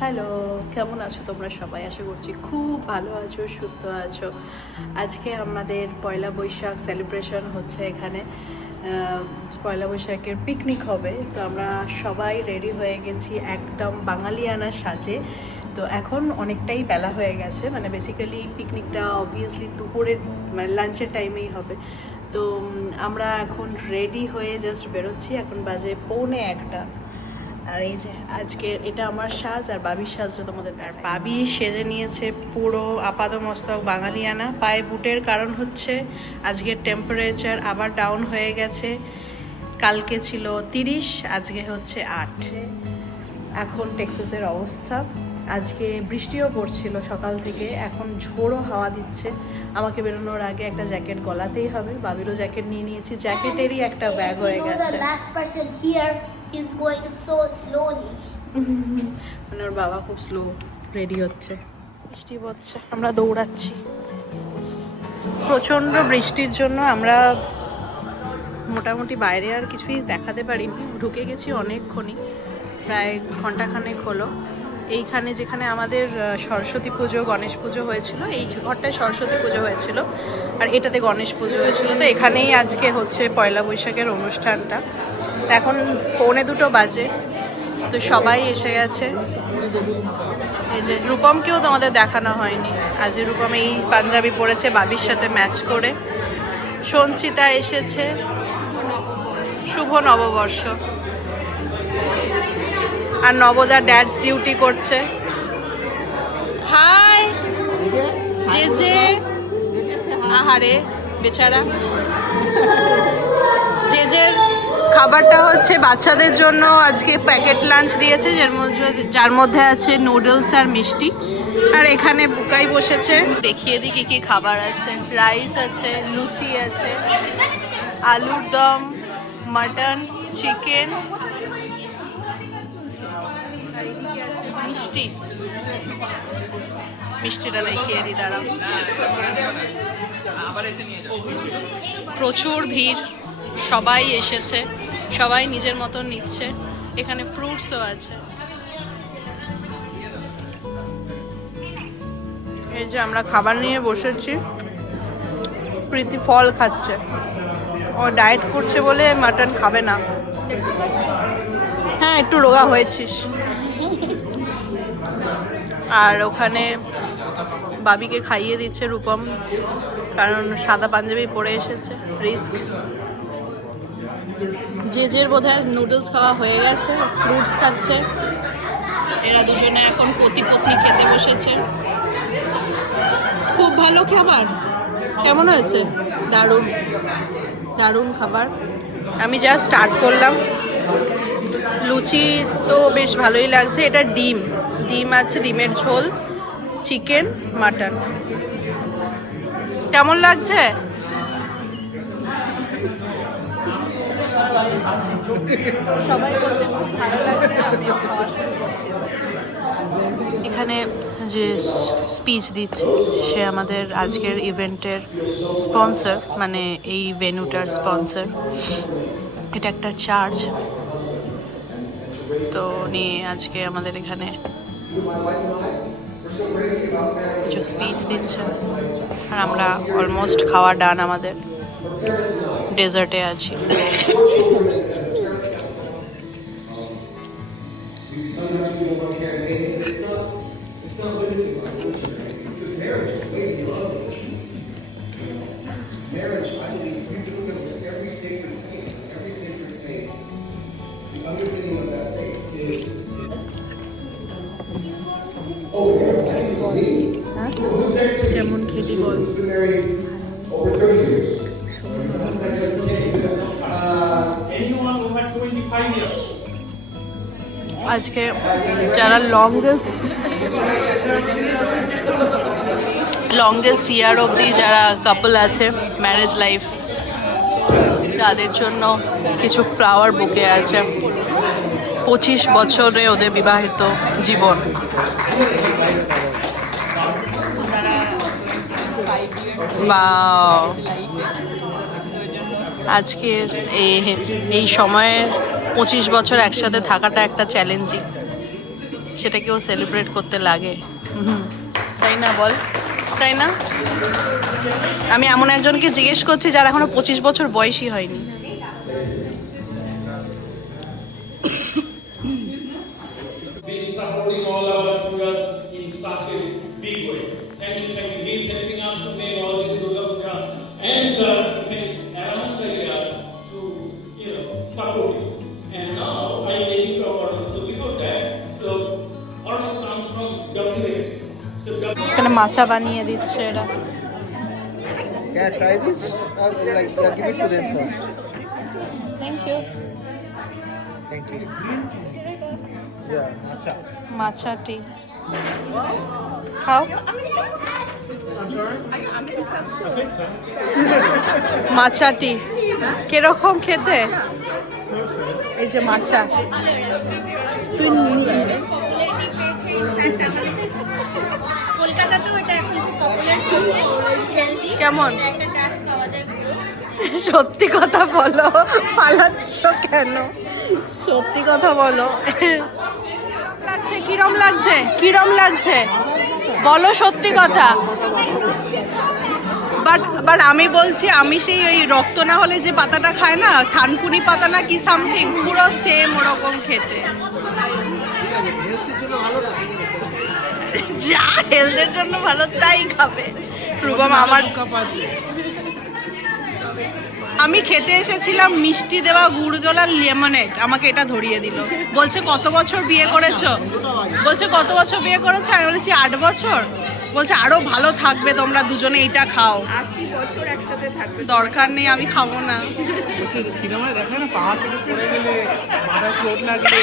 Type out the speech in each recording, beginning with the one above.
Hello, কেমন আছো তোমরা সবাই? আশা করছি খুব ভালো আছো, সুস্থ আছো। আজকে আমাদের পয়লা বৈশাখ সেলিব্রেশন হচ্ছে এখানে। পয়লা বৈশাখের পিকনিক হবে, তো আমরা সবাই রেডি হয়ে গেছি একদম বাঙালিয়ানার সাজে। তো এখন অনেকটাই বেলা হয়ে গেছে, মানে বেসিক্যালি পিকনিকটা অবভিয়াসলি দুপুরের মানে লাঞ্চের টাইমেই হবে। তো আমরা এখন রেডি হয়ে জাস্ট বেরোচ্ছি, এখন বাজে 1:45। আর এই যে আজকে এটা আমার সাজ আর বাবির সাজটা তোমাদের দেখাই। বাবি সেজে নিয়েছে পুরো আপাদমস্তক বাঙালিয়ানা। পায়ে বুটের কারণ হচ্ছে আজকের টেম্পারেচার আবার ডাউন হয়ে গেছে। কালকে ছিল 30, আজকে হচ্ছে 8। এখন টেক্সাসের অবস্থা, আজকে বৃষ্টিও পড়ছিল সকাল থেকে, এখন ঝোড়ো হাওয়া দিচ্ছে। আমাকে বেরোনোর আগে একটা জ্যাকেট গলাতেই হবে। বাবিরও জ্যাকেট নিয়ে নিয়েছি, জ্যাকেটেরই একটা ব্যাগ হয়ে গেছে। He's going so slowly. মানে ওর বাবা খুব স্লো রেডি হচ্ছে। বৃষ্টি পড়ছে, আমরা দৌড়াচ্ছি। প্রচণ্ড বৃষ্টির জন্য আমরা মোটামুটি বাইরে আর কিছুই দেখাতে পারিনি। ঢুকে গেছি অনেকক্ষণই, প্রায় ঘন্টাখানেক হলো। এইখানে যেখানে আমাদের সরস্বতী পুজো গণেশ পুজো হয়েছিল, এই ঘরটায় সরস্বতী পুজো হয়েছিল আর এটাতে গণেশ পুজো হয়েছিল। তো এখানেই আজকে হচ্ছে পয়লা বৈশাখের অনুষ্ঠানটা। এখন 1:45 বাজে, তো সবাই এসে গেছে। এই যে রূপমকেও তোমাদের দেখানো হয়নি, আজ রূপম এই পাঞ্জাবি পরেছে বাবির সাথে ম্যাচ করে। সঞ্চিতা এসেছে, শুভ নববর্ষ। আর নবদা ড্যাডস ডিউটি করছে। হাই জেজে, আহারে বেচারা। জেজের খাবারটা হচ্ছে বাচ্চাদের জন্য আজকে প্যাকেট লাঞ্চ দিয়েছে, যার মধ্যে আছে নুডলস আর মিষ্টি। আর এখানে বুকাই বসেছে, দেখিয়ে দিই কি কি খাবার আছে। রাইস আছে, লুচি আছে, আলুর দম, মাটন, চিকেন, মিষ্টি। মিষ্টিটা দেখিয়ে দিই, দাঁড়াও। প্রচুর ভিড়, সবাই এসেছে, সবাই নিজের মতন নিচ্ছে। এখানে ফ্রুটসও আছে। এই যে আমরা খাবার নিয়ে বসেছি, প্রীতি ফল খাচ্ছে। ও ডায়েট করছে বলে মাটন খাবে না। হ্যাঁ, একটু রোগা হয়েছিস। আর ওখানে বাবিকে খাইয়ে দিচ্ছে রূপম, কারণ সাদা পাঞ্জাবি পরে এসেছে, রিস্ক। জেজের বোধহয় নুডলস খাওয়া হয়ে গেছে, ফ্রুটস খাচ্ছে। এরা দুজনে এখন পতি পত্নী খেতে বসেছে। খুব ভালো খাবার, কেমন হয়েছে? দারুণ দারুণ খাবার। আমি জাস্ট স্টার্ট করলাম। লুচি তো বেশ ভালোই লাগছে। এটা ডিম ডিম আছে, ডিমের ঝোল, চিকেন, মাটন। কেমন লাগছে? সবাই বলছে খুব ভালো লাগছে, আমিও খাওয়া শুরু করছি। এখানে যে স্পিচ দিচ্ছে সে আমাদের আজকের ইভেন্টের স্পন্সর, মানে এই ভেন্যুটার স্পন্সর। এটা একটা চার্চ, তো উনি আজকে আমাদের এখানে কিছু স্পিচ দিচ্ছেন। আর আমরা অলমোস্ট খাওয়া ডান, আমাদের ডেজার্টে আছি। কেমন খেলি বল? আজকে যারা লংগেস্ট ইয়ার অবধি যারা কাপল আছে, ম্যারেজ লাইফ, তাদের জন্য কিছু ফ্লাওয়ার বুকে আছে। 25 বছরে ওদের বিবাহিত জীবন। আজকের এই সময়ের 25 বছর একসাথে থাকাটা একটা চ্যালেঞ্জিং। সেটাকেও সেলিব্রেট করতে লাগে। তাই না বল, তাই না? আমি এমন একজনকে জিজ্ঞেস করছি যার এখনো 25 বছর বয়সই হয়নি। Been supporting all our tours in such a big way. Thank you, thank you. He is helping us to make all these Durga Puja and the events around the year to, support it. And now I am waiting for Arnav. So before that, so Arnav comes from WH. So এখানে মাছা বানিয়ে দিচ্ছে এরা। Can I try this? Also, like, give it to them first. Thank you. Thank you. Yeah, acha. মাছা টি খাও। মাছা টি কিরকম খেতে? এই যে মাছা, তুই কলকাতাতেও এটা এখন খুব পপুলার চলছে, হেলদি কেমন? একটা টাস্ক পাওয়া যায় পুরো। সত্যি কথা বলো, পালাচ্ছ কেন? সত্যি কথা বলো। লাগছে কিরম লাগছে? কিরম লাগছে বলো সত্যি কথা। বাট আমি বলছি, আমি সেই ওই রক্ত না হলে যে পাতাটা খায় না, থানকুনি পাতা না কি সামথিং, পুরো সেম ওরকম খেতে। যা হেলথের জন্য ভালো তাই খাবে। রূপম আমার আমি খেতে এসেছিলাম মিষ্টি দেওয়া গুড় গলার লেমনেড, আমাকে এটা ধরিয়ে দিল। বলছে কত বছর বিয়ে করেছো? বলছে কত বছর বিয়ে করেছো? আমি বলেছি 8 বছর। বলছে আরো ভালো থাকবে তোমরা দুজনে, এইটা খাও। 80 বছর একসাথে থাকবে। দরকার নেই, আমি খাবো না। সিনেমায় দেখে না, পাহাড় থেকে পড়ে গেলে মাথায় চোট লাগলে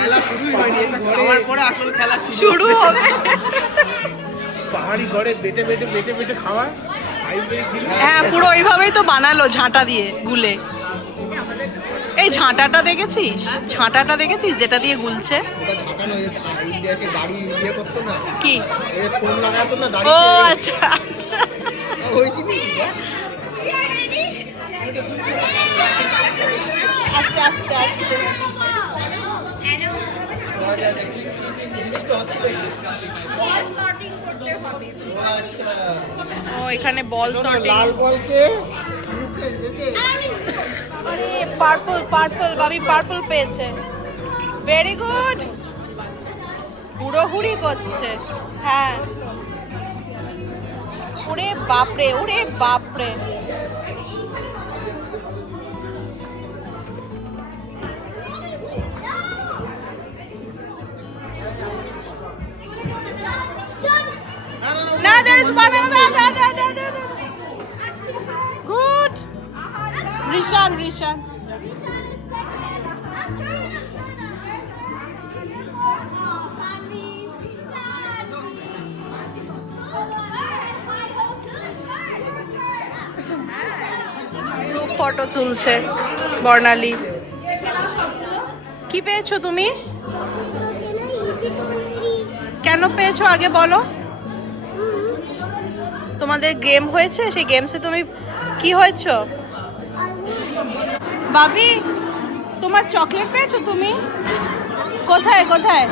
খেলা শুরুই হয়নি, খাওয়ার পরে আসল খেলা শুরু হবে। পাহাড়ি ঘরে বেটে বেটে বেটে বেটে খাওয়া। হ্যাঁ, পুরো ওইভাবেই তো বানালো, ঝাঁটা দিয়ে গুলে। এই ঝাঁটাটা দেখেছিস? ঝাঁটাটা দেখেছিস যেটা দিয়ে গুলছে? কি? ও আচ্ছা, আস্তে আস্তে আস্তে। ও এখানে বল সর্টিং। লাল বলকে আরে পার্পল, পার্পল বাবি পার্পল পেয়েছে। Very good. হুড়োহুড়ি করছে। হ্যাঁ, ওরে বাপরে, ওরে বাপরে। না, there is banana. Good. Rishan. Group photo তুলছে বর্ণালী। কি পেয়েছো তুমি? কেন পেয়েছো আগে বলো। তোমাদের গেম হয়েছে, সেই গেমসে তুমি কি হয়েছো? বাবি, তোমার চকলেট পেয়েছো তুমি? কোথায় কোথায়?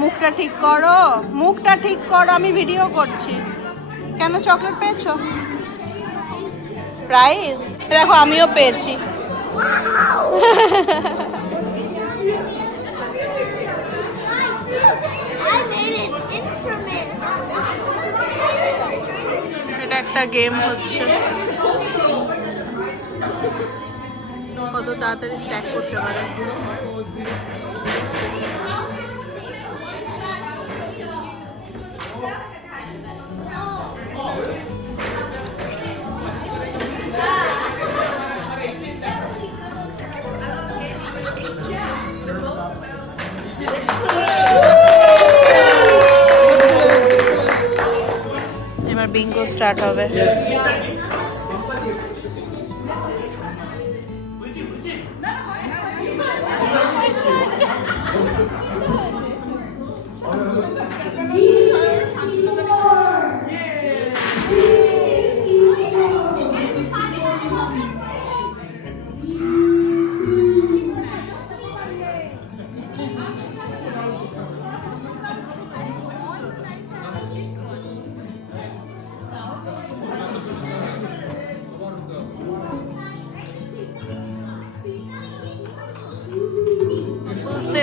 মুখটা ঠিক করো, মুখটা ঠিক করো, আমি ভিডিও করছি। কেন চকলেট পেয়েছো? প্রাইজ দেখো, আমিও পেয়েছি। এটা একটা গেম হচ্ছে, কত তাড়াতাড়ি স্ট্যাক করতে পারে। এবার বিঙ্গো স্টার্ট হবে।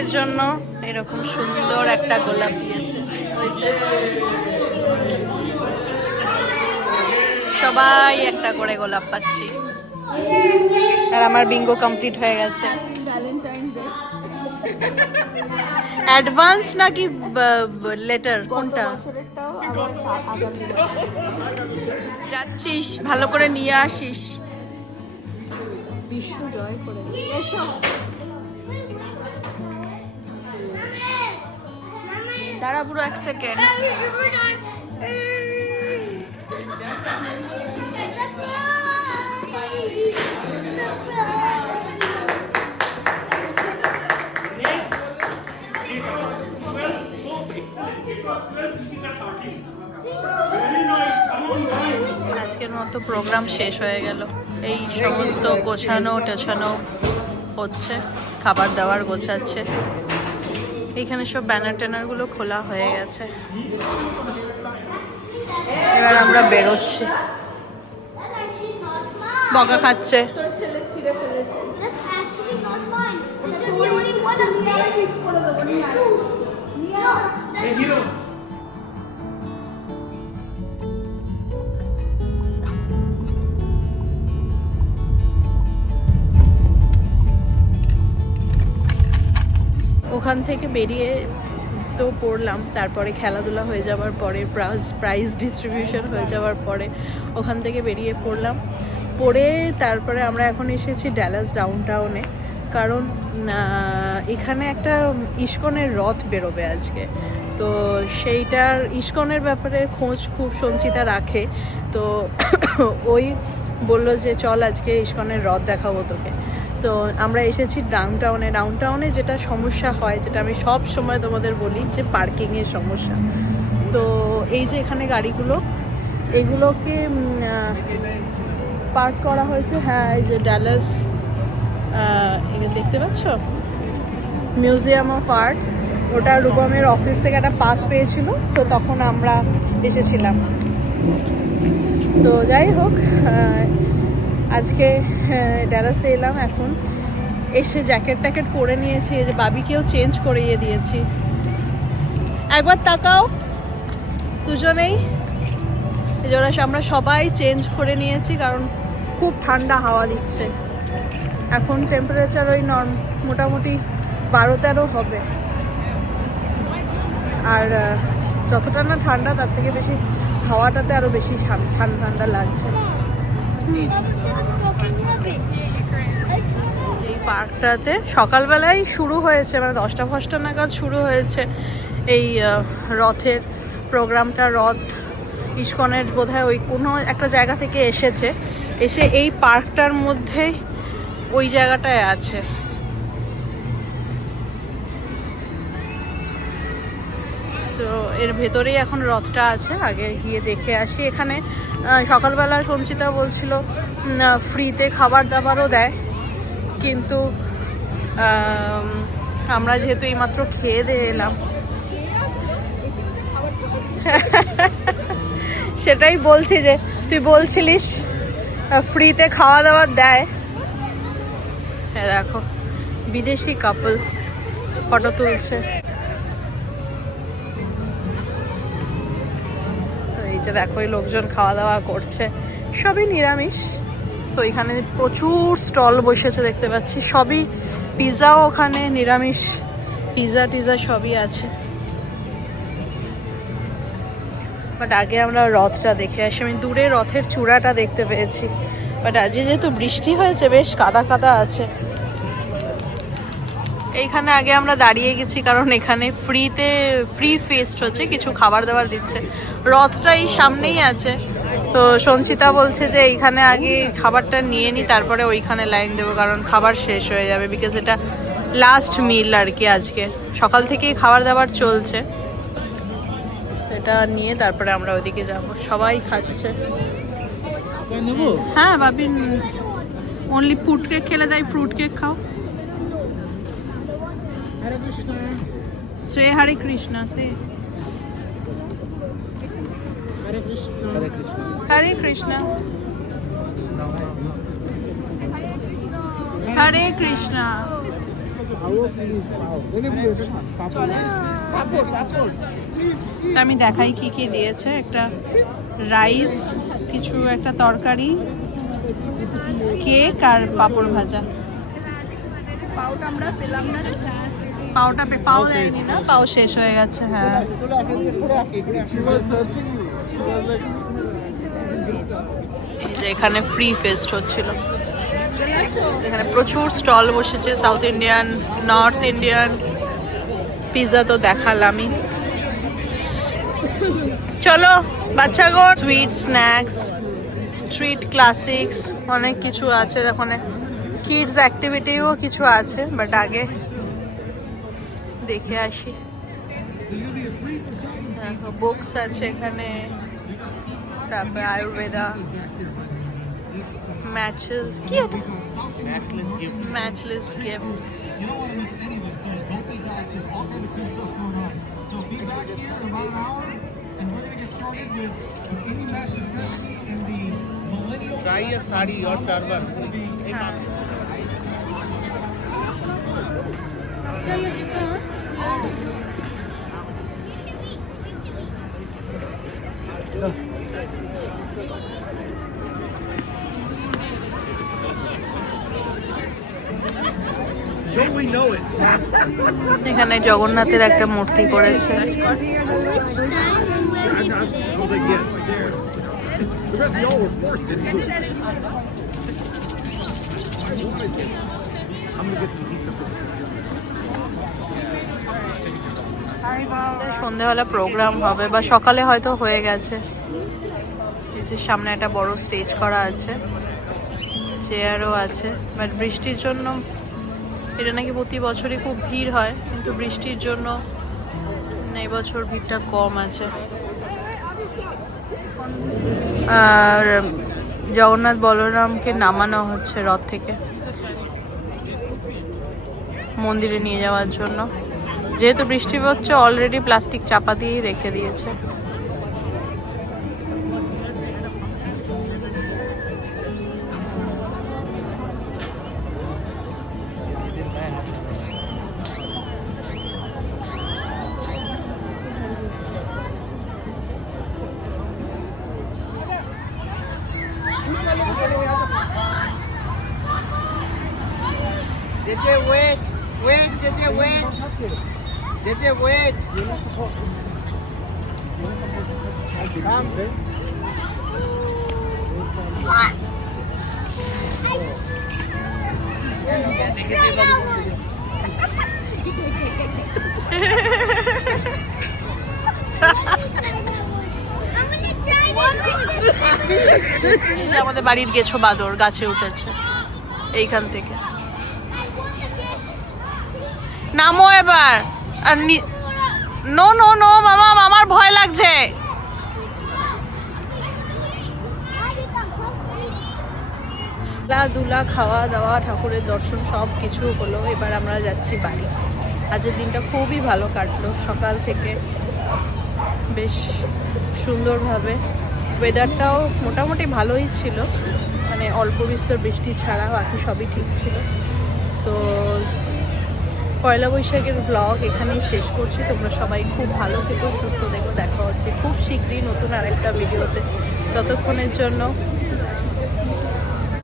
পিকনিকের জন্য এরকম সুন্দর একটা গোলাপ দিয়েছে হয়েছে। সবাই একটা করে গোলাপ পাচ্ছি। আর আমার বিঙ্গো কমপ্লিট হয়ে গেছে। অ্যাডভান্স নাকি লেটার কোনটা? যাচ্ছিস ভালো করে নিয়ে আসিস। বিশ্ব জয় করে দাঁড়া পুরো 1 সেকেন্ড। আজকের মতো প্রোগ্রাম শেষ হয়ে গেল। এই সমস্ত গোছানো টোছানো হচ্ছে, খাবার দাবার গোছাচ্ছে। এইখানে সব ব্যানার ট্যানার গুলো খোলা হয়ে গেছে। এবার আমরা বেরোচ্ছি। বকা খাচ্ছে। ওখান থেকে বেরিয়ে তো পড়লাম, তারপরে খেলাধুলা হয়ে যাওয়ার পরে প্রাইজ ডিস্ট্রিবিউশন হয়ে যাওয়ার পরে ওখান থেকে বেরিয়ে পড়লাম। পড়ে তারপরে আমরা এখন এসেছি ড্যালাস ডাউনটাউনে, কারণ এখানে একটা ইস্কনের রথ বেরোবে আজকে। তো সেইটার ইস্কনের ব্যাপারে খোঁজ খুব সঞ্চিতা রাখে। তো ওই বলল যে চল আজকে ইস্কনের রথ দেখাবো তোকে। তো আমরা এসেছি ডাউনটাউনে যেটা সমস্যা হয়, যেটা আমি সব সময় তোমাদের বলি, যে পার্কিংয়ের সমস্যা। তো এই যে এখানে গাড়িগুলো, এগুলোকে পার্ক করা হয়েছে। হ্যাঁ, এই যে ড্যালাস দেখতে পাচ্ছ, মিউজিয়াম অফ আর্ট, ওটা রূপমের অফিস থেকে একটা পাস পেয়েছিল, তো তখন আমরা এসেছিলাম। তো যাই হোক, আজকে ড্যালাসে এলাম। এখন এসে জ্যাকেট ট্যাকেট পরে নিয়েছি, এই যে বাবিকেও চেঞ্জ করিয়ে দিয়েছি। একবার তাকাও দুজনেই, এই জন্য আমরা সবাই চেঞ্জ করে নিয়েছি, কারণ খুব ঠান্ডা হাওয়া দিচ্ছে। এখন টেম্পারেচার ওই মোটামুটি 12-13 হবে। আর যতটা না ঠান্ডা, তার থেকে বেশি হাওয়াটাতে আরও বেশি ঠান্ডা ঠান্ডা লাগছে। এই পার্কটাতে সকালবেলায় শুরু হয়েছে, মানে 10টা নাগাদ শুরু হয়েছে এই রথের প্রোগ্রামটা। রথ ইস্কনের বোধহয় ওই কোনো একটা জায়গা থেকে এসে এই পার্কটার মধ্যে ওই জায়গাটায় আছে। তো এর ভেতরেই এখন রথটা আছে, আগে গিয়ে দেখে আসি। এখানে সকালবেলা সঞ্চিতা বলছিল ফ্রিতে খাবার দাবারও দেয়, কিন্তু আমরা যেহেতু এইমাত্র খেয়ে দিয়ে এলাম, সেটাই বলছি যে তুই বলছিলিস ফ্রিতে খাওয়া দাওয়া দেয়। হ্যাঁ দেখো, বিদেশি কাপল ফটো তুলছে। এই যে দেখো, এই লোকজন খাওয়া দাওয়া করছে, সবই নিরামিষ। তো এখানে প্রচুর স্টল বসেছে দেখতে পাচ্ছি, সবই পিৎজাও ওখানে নিরামিষ, পিৎজা টিজা সবই আছে। বাট আগে আমরা রথটা দেখে আসি। আমি দূরে রথের চূড়াটা দেখতে পেয়েছি, বাট আজকে যেহেতু বৃষ্টি হয়েছে বেশ কাদা কাদা আছে। এইখানে আগে আমরা দাঁড়িয়ে গেছি, কারণ এখানে ফ্রি ফেস্ট হচ্ছে, কিছু খাবার দাবার দিচ্ছে। রথটা এই সামনেই আছে, তো সঞ্চিতা বলছে যে এইখানে আগে খাবারটা নিয়ে নিই, তারপরে ওইখানে লাইন দেবো, কারণ খাবার শেষ হয়ে যাবে। বিকজ এটা লাস্ট মিল আর কি, আজকে সকাল থেকেই খাবার দাবার চলছে। এটা নিয়ে তারপরে আমরা ওইদিকে যাব। সবাই খাচ্ছে। হ্যাঁ ভাবি, অনলি ফ্রুট কেক খেলে দেয়, ফ্রুট কেক খাও। শ্রে হরে কৃষ্ণ, শ্রে হরে কৃষ্ণ, হরে কৃষ্ণ। আমি দেখাই কি কি দিয়েছে। একটা রাইস, কিছু একটা তরকারি, কেক আর পাঁপড় ভাজা। পাউটা আমরা পেলাম না। পাও দেয়নি না, পাও শেষ হয়ে গেছে। হ্যাঁ, এই যে এখানে ফ্রি ফেস্ট হচ্ছিল। এখানে প্রচুর স্টল বসেছে, south Indian, north Indian. Pizza তো দেখালামই। চলো বাচ্চাগণ, সুইট স্ন্যাক্স, স্ট্রিট ক্লাসিক্স, অনেক কিছু আছে। ওখানে কিডস অ্যাক্টিভিটিও কিছু আছে, বাট আগে দেখে আসি। বুকস আছে এখানে, তারপরে আয়ুর্বেদা, ম্যাচেস, কি এটা? Matchless gifts. Try a sari or turban. चलो जी हाँ Don't we know it? এখানে জগন্নাথের একটা মূর্তি করেছে। which time and where we I was like, yes, there's. The rest of y'all were forced into it. I wanted this. I'm gonna get some pizza for this. সন্ধ্যেবেলা programme হবে বা সকালে হয়তো হয়ে গেছে। এই যে সামনে একটা বড় স্টেজ করা আছে, চেয়ারও আছে, বাট বৃষ্টির জন্য এটা নাকি প্রতি বছরই খুব ভিড় হয়, কিন্তু বৃষ্টির জন্য এই বছর ভিড়টা কম আছে। আর জগন্নাথ বলরামকে নামানো হচ্ছে রথ থেকে মন্দিরে নিয়ে যাওয়ার জন্য। যেহেতু বৃষ্টি হচ্ছে, অলরেডি প্লাস্টিক চাপা দিয়েই রেখে দিয়েছে। JJ, wait. Wait, JJ, wait. JJ, wait. Come. এই যে আমাদের বাড়ির গেছো বাদর গাছে উঠেছে এইখান থেকে। নামো এবার। আর নো নো নো মামা, আমার ভয় লাগছে। খেলাধুলা, খাওয়া দাওয়া, ঠাকুরের দর্শন সব কিছু হলো। এবার আমরা যাচ্ছি বাড়ি। আজকের দিনটা খুবই ভালো কাটলো, সকাল থেকে বেশ সুন্দরভাবে। ওয়েদারটাও মোটামুটি ভালোই ছিল, মানে অল্প বিস্তর বৃষ্টি ছাড়া বাকি সবই ঠিক ছিল। তো পয়লা বৈশাখের ব্লগ এখানেই শেষ করছি। তোমরা সবাই খুব ভালো থেকো, সুস্থ থেকো। দেখা হচ্ছে খুব শীঘ্রই নতুন আরেকটা ভিডিওতে। ততক্ষণের জন্য